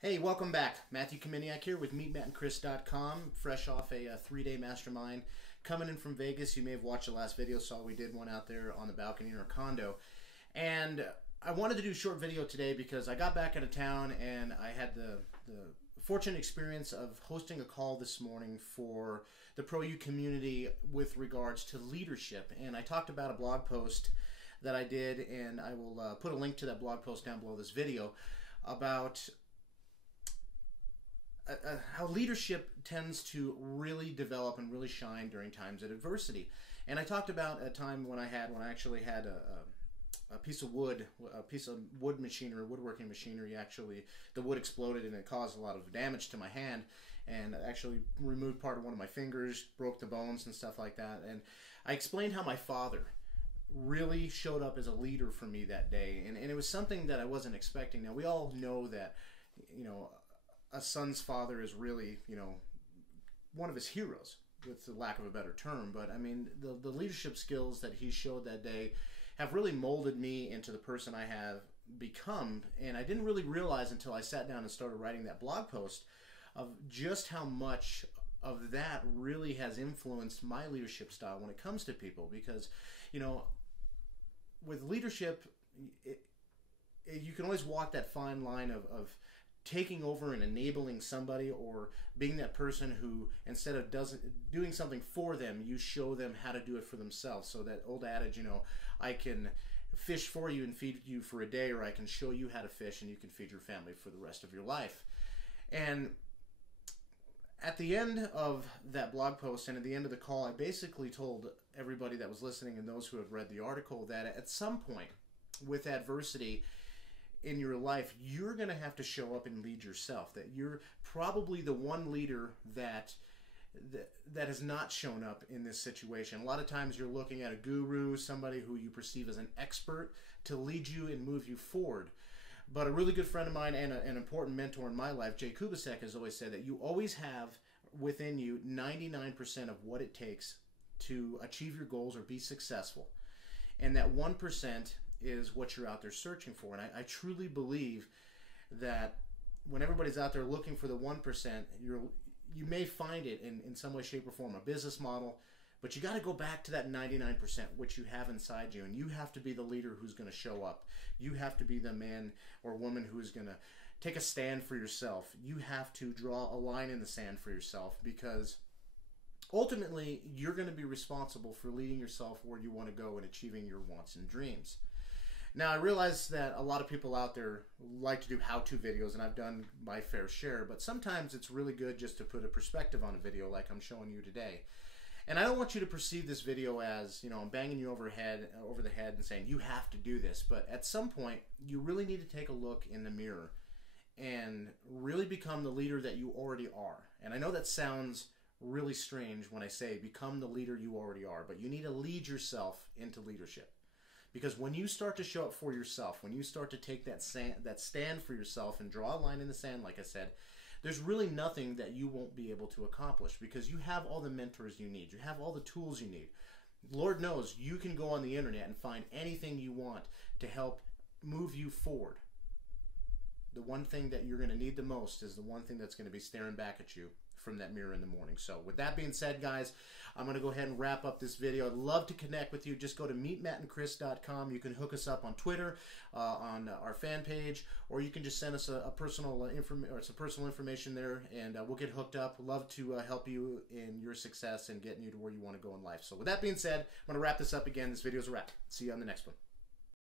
Hey, welcome back. Matthew Kaminiak here with MeetMattandChris.com, fresh off a 3-day mastermind. Coming in from Vegas. You may have watched the last video, saw we did one out there on the balcony in our condo. And I wanted to do a short video today because I got back out of town and I had the fortunate experience of hosting a call this morning for the ProU community with regards to leadership. And I talked about a blog post that I did, and I will put a link to that blog post down below this video about how leadership tends to really develop and really shine during times of adversity. And I talked about a time when I actually had a piece of wood machinery, woodworking machinery. Actually, the wood exploded and it caused a lot of damage to my hand, and actually removed part of one of my fingers, broke the bones and stuff like that. And I explained how my father really showed up as a leader for me that day, and it was something that I wasn't expecting. Now, we all know that, a son's father is really, one of his heroes, with the lack of a better term. But I mean, the leadership skills that he showed that day have really molded me into the person I have become. And I didn't really realize until I sat down and started writing that blog post of just how much of that really has influenced my leadership style when it comes to people. Because, with leadership, you can always walk that fine line of taking over and enabling somebody, or being that person who, instead of doing something for them, you show them how to do it for themselves. So that old adage, I can fish for you and feed you for a day, or I can show you how to fish and you can feed your family for the rest of your life. And at the end of that blog post and at the end of the call, I basically told everybody that was listening and those who had read the article that at some point with adversity in your life, you're going to have to show up and lead yourself. That you're probably the one leader that has not shown up in this situation. A lot of times you're looking at a guru, somebody who you perceive as an expert, to lead you and move you forward. But a really good friend of mine and an important mentor in my life, Jay Kubasek, has always said that you always have within you 99% of what it takes to achieve your goals or be successful. And that 1% is what you're out there searching for. And I truly believe that when everybody's out there looking for the 1%, you may find it in some way, shape, or form, a business model, but you got to go back to that 99%, which you have inside you, and you have to be the leader who's going to show up. You have to be the man or woman who's going to take a stand for yourself. You have to draw a line in the sand for yourself, because ultimately you're going to be responsible for leading yourself where you want to go and achieving your wants and dreams. Now, I realize that a lot of people out there like to do how-to videos, and I've done my fair share, but sometimes it's really good just to put a perspective on a video like I'm showing you today. And I don't want you to perceive this video as, I'm banging you over the head and saying, you have to do this. But at some point, you really need to take a look in the mirror and really become the leader that you already are. And I know that sounds really strange when I say become the leader you already are, but you need to lead yourself into leadership. Because when you start to show up for yourself, when you start to take that stand for yourself and draw a line in the sand, like I said, there's really nothing that you won't be able to accomplish, because you have all the mentors you need. You have all the tools you need. Lord knows you can go on the internet and find anything you want to help move you forward. The one thing that you're going to need the most is the one thing that's going to be staring back at you from that mirror in the morning. So with that being said, guys, I'm going to go ahead and wrap up this video. I'd love to connect with you. Just go to MeetMattandChris.com. You can hook us up on Twitter, on our fan page, or you can just send us a personal information there, and we'll get hooked up. Love to help you in your success and getting you to where you want to go in life. So with that being said, I'm going to wrap this up again. This video's a wrap. See you on the next one.